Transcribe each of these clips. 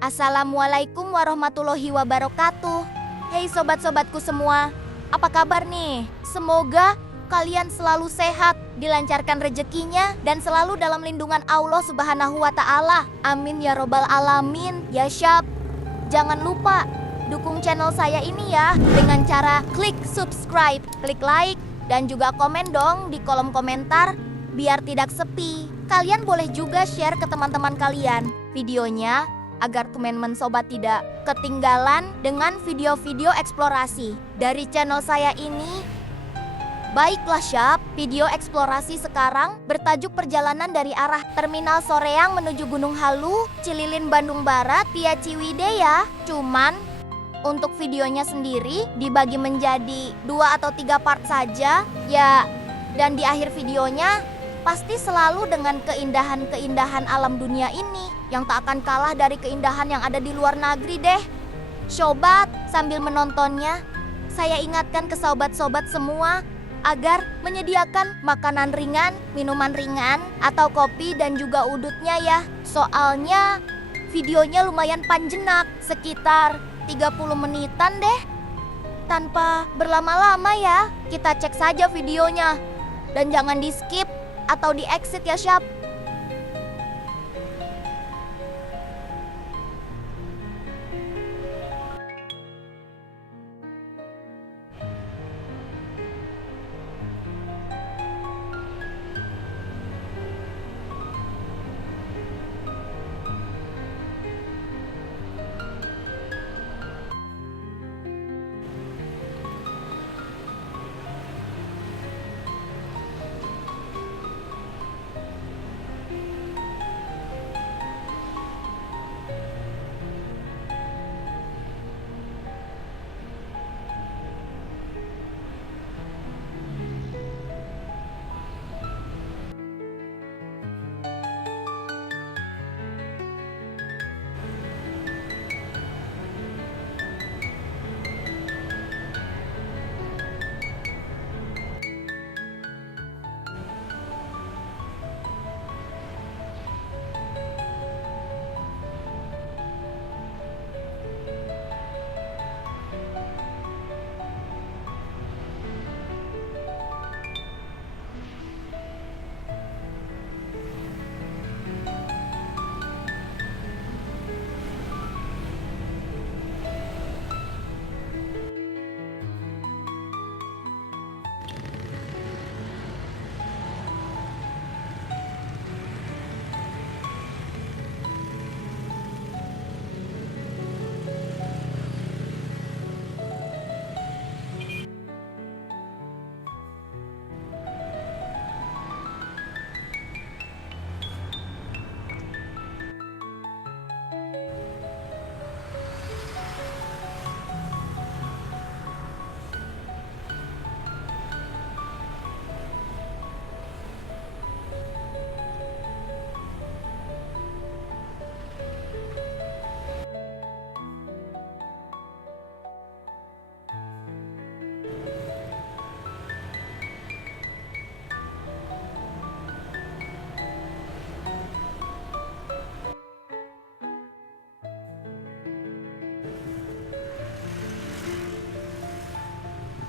Assalamualaikum warahmatullahi wabarakatuh. Hei sobat-sobatku semua, apa kabar nih? Semoga kalian selalu sehat, dilancarkan rezekinya, dan selalu dalam lindungan Allah Subhanahu wa Ta'ala. Amin ya Robbal Alamin. Ya Syab, jangan lupa dukung channel saya ini ya dengan cara klik subscribe, klik like, dan juga komen dong di kolom komentar biar tidak sepi. Kalian boleh juga share ke teman-teman kalian videonya agar teman-teman sobat tidak ketinggalan dengan video-video eksplorasi dari channel saya ini. Baiklah Syab, video eksplorasi sekarang bertajuk perjalanan dari arah Terminal Soreang menuju Gunung Halu, Cililin, Bandung Barat via Ciwidey ya. Cuman untuk videonya sendiri dibagi menjadi 2 atau 3 part saja ya. Dan di akhir videonya pasti selalu dengan keindahan-keindahan alam dunia ini yang tak akan kalah dari keindahan yang ada di luar negeri deh. Sobat, sambil menontonnya, saya ingatkan ke sobat-sobat semua agar menyediakan makanan ringan, minuman ringan, atau kopi dan juga udutnya ya. Soalnya videonya lumayan panjenak, sekitar 30 menitan deh. Tanpa berlama-lama ya, kita cek saja videonya. Dan jangan di skip atau di exit ya Syab.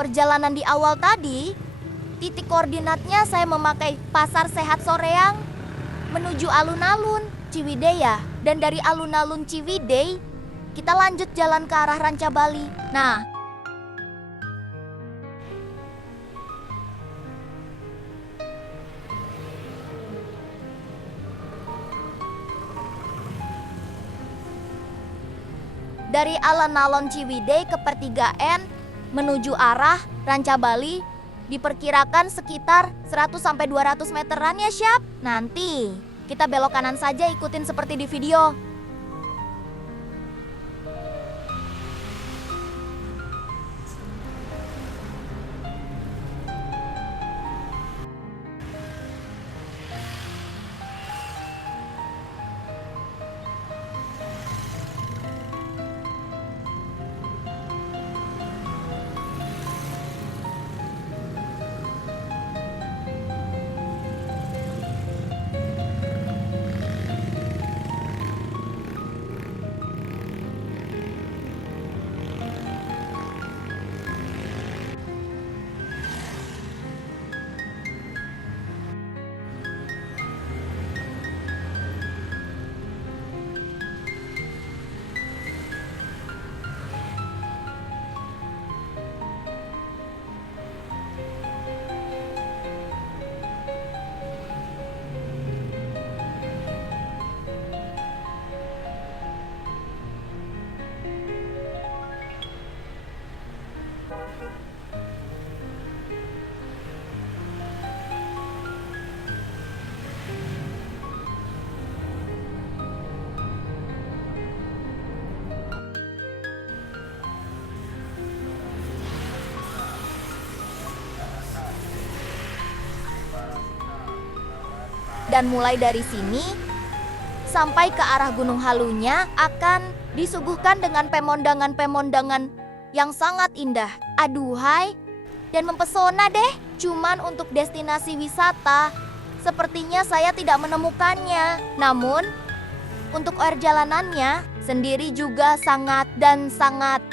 Perjalanan di awal tadi, titik koordinatnya saya memakai Pasar Sehat Soreang menuju alun-alun Ciwidey ya. Dan dari alun-alun Ciwidey, kita lanjut jalan ke arah Rancabali. Nah, dari alun-alun Ciwidey ke pertigaan menuju arah Rancabali diperkirakan sekitar 100-200 meteran ya Syab. Nanti kita belok kanan saja, ikutin seperti di video. Dan mulai dari sini sampai ke arah Gunung Halunya akan disuguhkan dengan pemandangan-pemandangan yang sangat indah. Aduhai, dan mempesona deh. Cuman untuk destinasi wisata, sepertinya saya tidak menemukannya. Namun, untuk air jalanannya sendiri juga sangat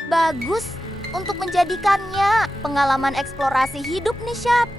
bagus untuk menjadikannya pengalaman eksplorasi hidup nih, Syap.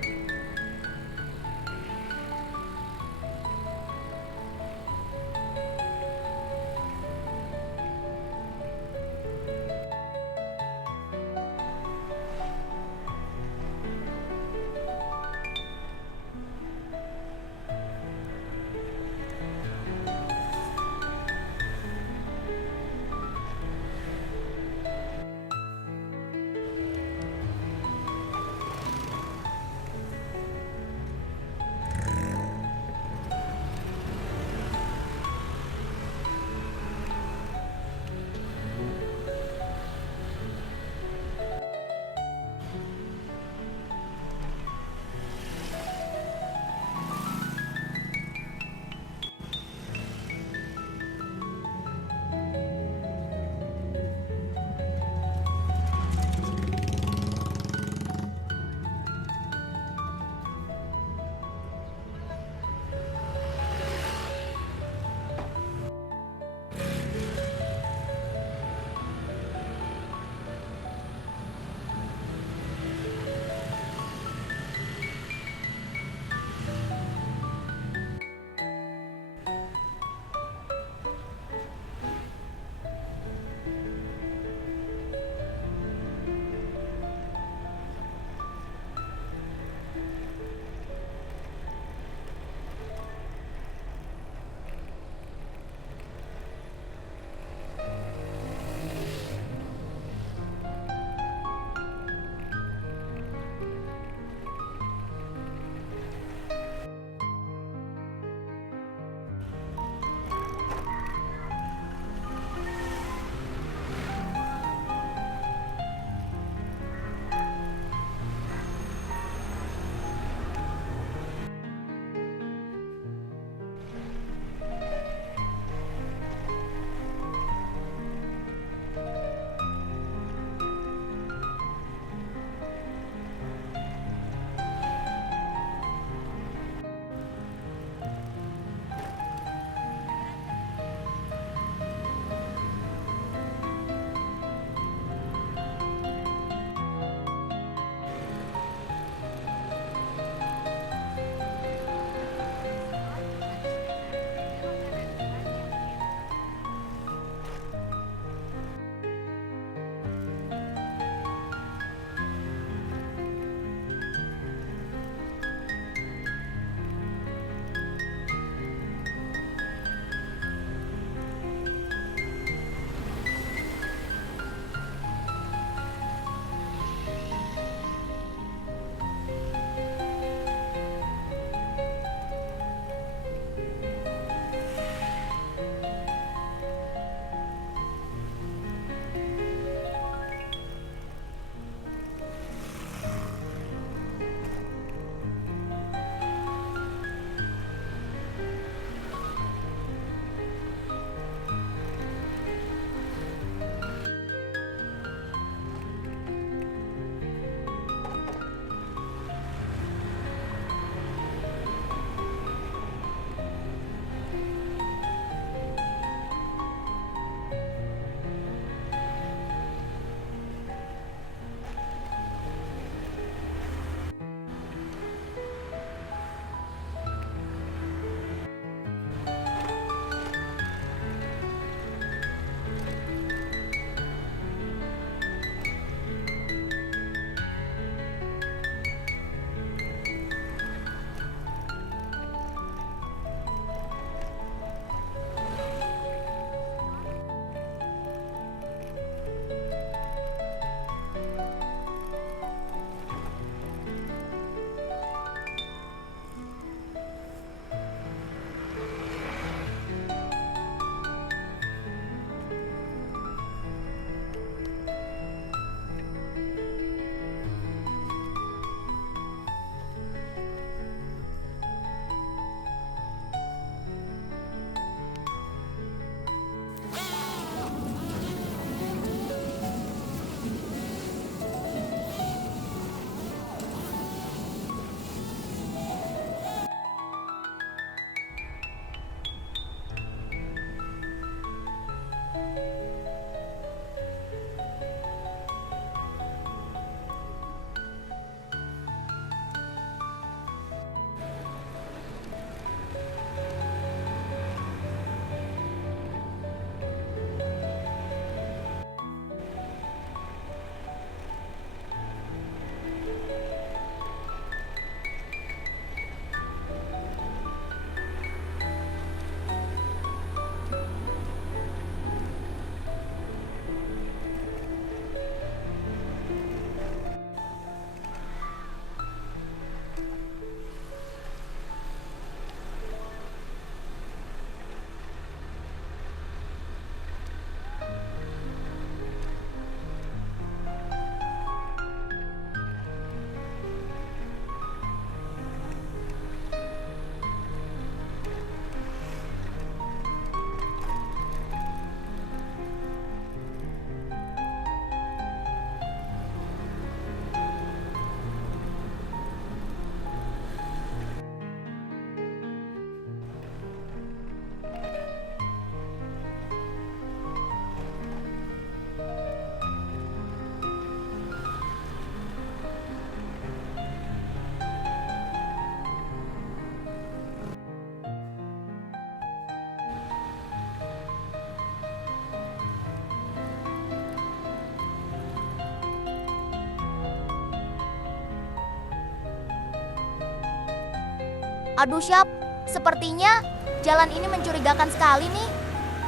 Aduh Syap, sepertinya jalan ini mencurigakan sekali nih.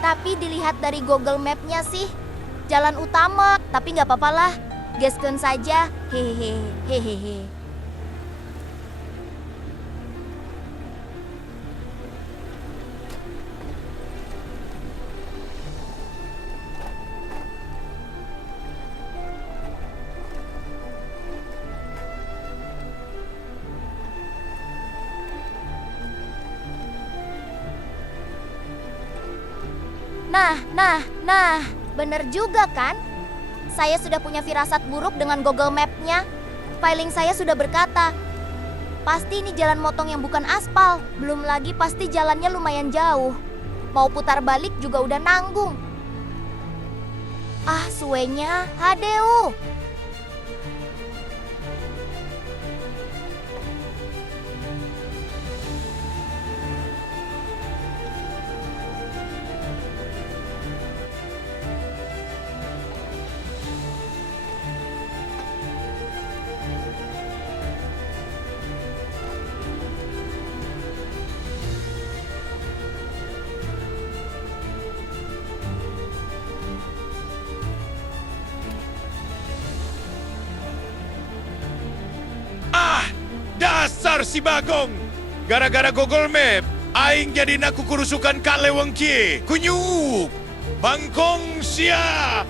Tapi dilihat dari Google Map-nya sih, jalan utama. Tapi nggak apa-apa lah, gaskeun saja. Hehehe, hehehe. Nah, bener juga kan? Saya sudah punya firasat buruk dengan Google Map-nya. Filing saya sudah berkata, pasti ini jalan motong yang bukan aspal. Belum lagi pasti jalannya lumayan jauh. Mau putar balik juga udah nanggung. Ah, suenya, hadeu. Dasar si Bagong. Gara-gara Google Map, aing jadi naku kurusukan Kak Leweng Kie. Kunyuk. Bangkong sia.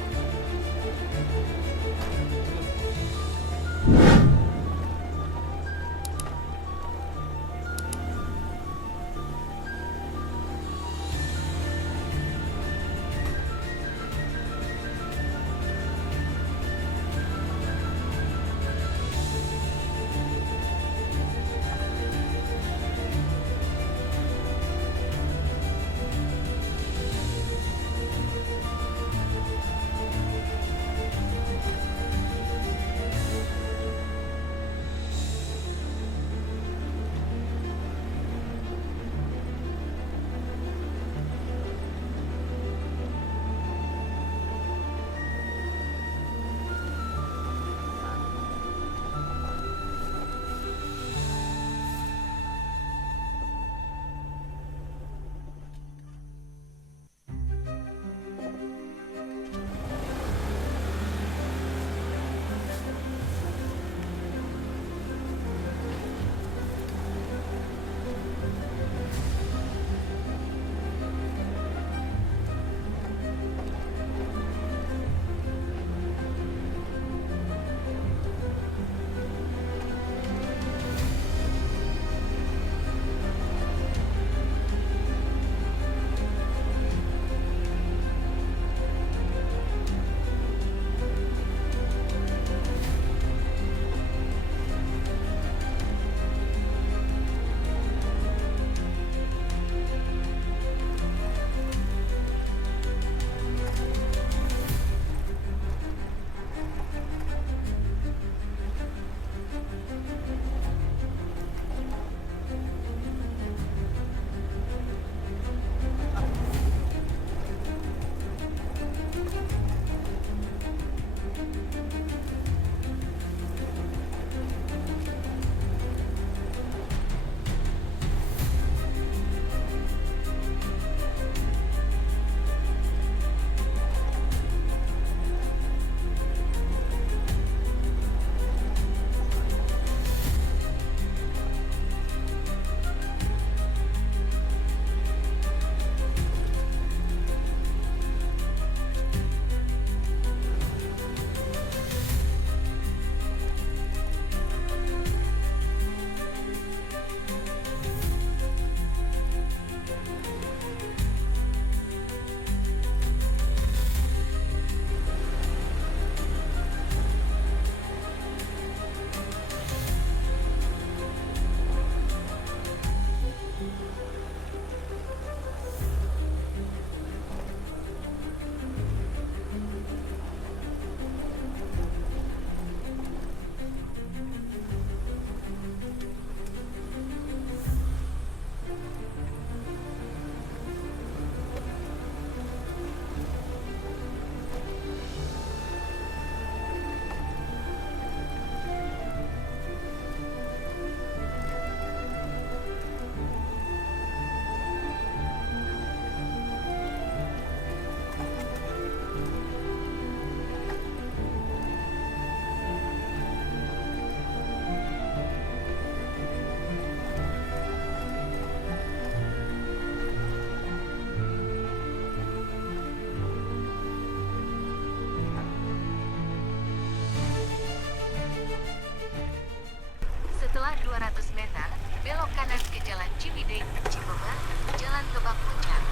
belok kanan ke Jalan Ciwidey, Cibeber, Jalan Lebak Puncak.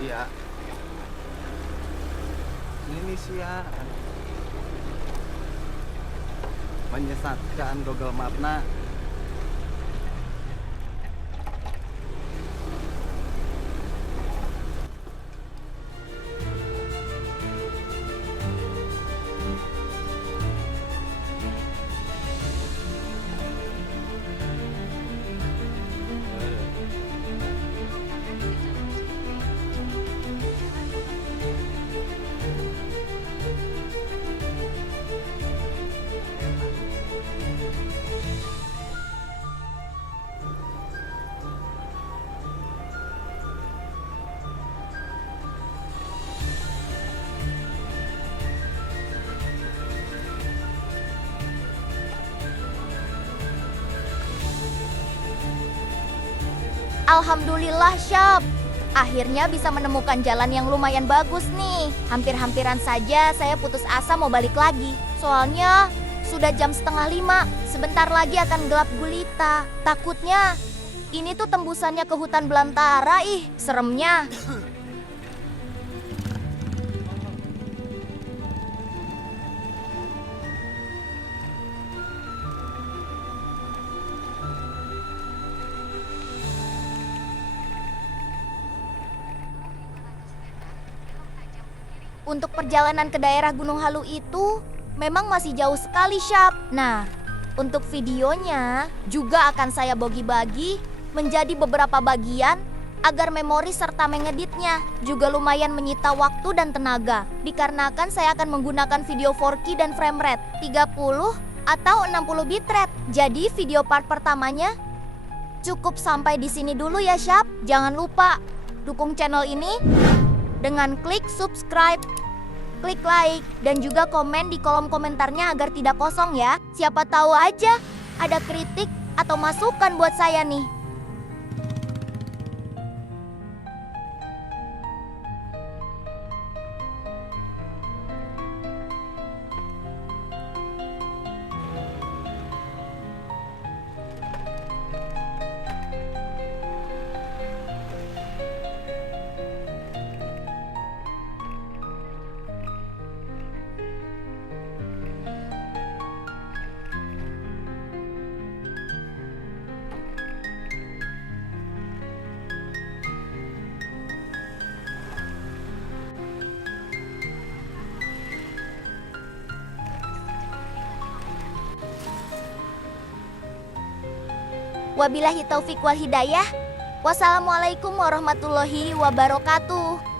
Iya. Ini sih ya. Menyesatkan Google Mapna. Alhamdulillah, Syab. Akhirnya bisa menemukan jalan yang lumayan bagus nih. Hampir-hampiran saja saya putus asa mau balik lagi. Soalnya sudah jam 4:30. Sebentar lagi akan gelap gulita. Takutnya ini tuh tembusannya ke hutan belantara. Ih, seremnya. Untuk perjalanan ke daerah Gunung Halu itu memang masih jauh sekali, Syab. Nah, untuk videonya juga akan saya bagi-bagi menjadi beberapa bagian agar memori serta mengeditnya juga lumayan menyita waktu dan tenaga. Dikarenakan saya akan menggunakan video 4K dan frame rate 30 atau 60 bitrate. Jadi video part pertamanya cukup sampai di sini dulu ya, Syab. Jangan lupa dukung channel ini dengan klik subscribe, klik like, dan juga komen di kolom komentarnya agar tidak kosong ya. Siapa tahu aja ada kritik atau masukan buat saya nih. Wabillahi taufik wal hidayah. Wassalamualaikum warahmatullahi wabarakatuh.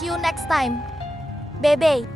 See you next time. Bebe.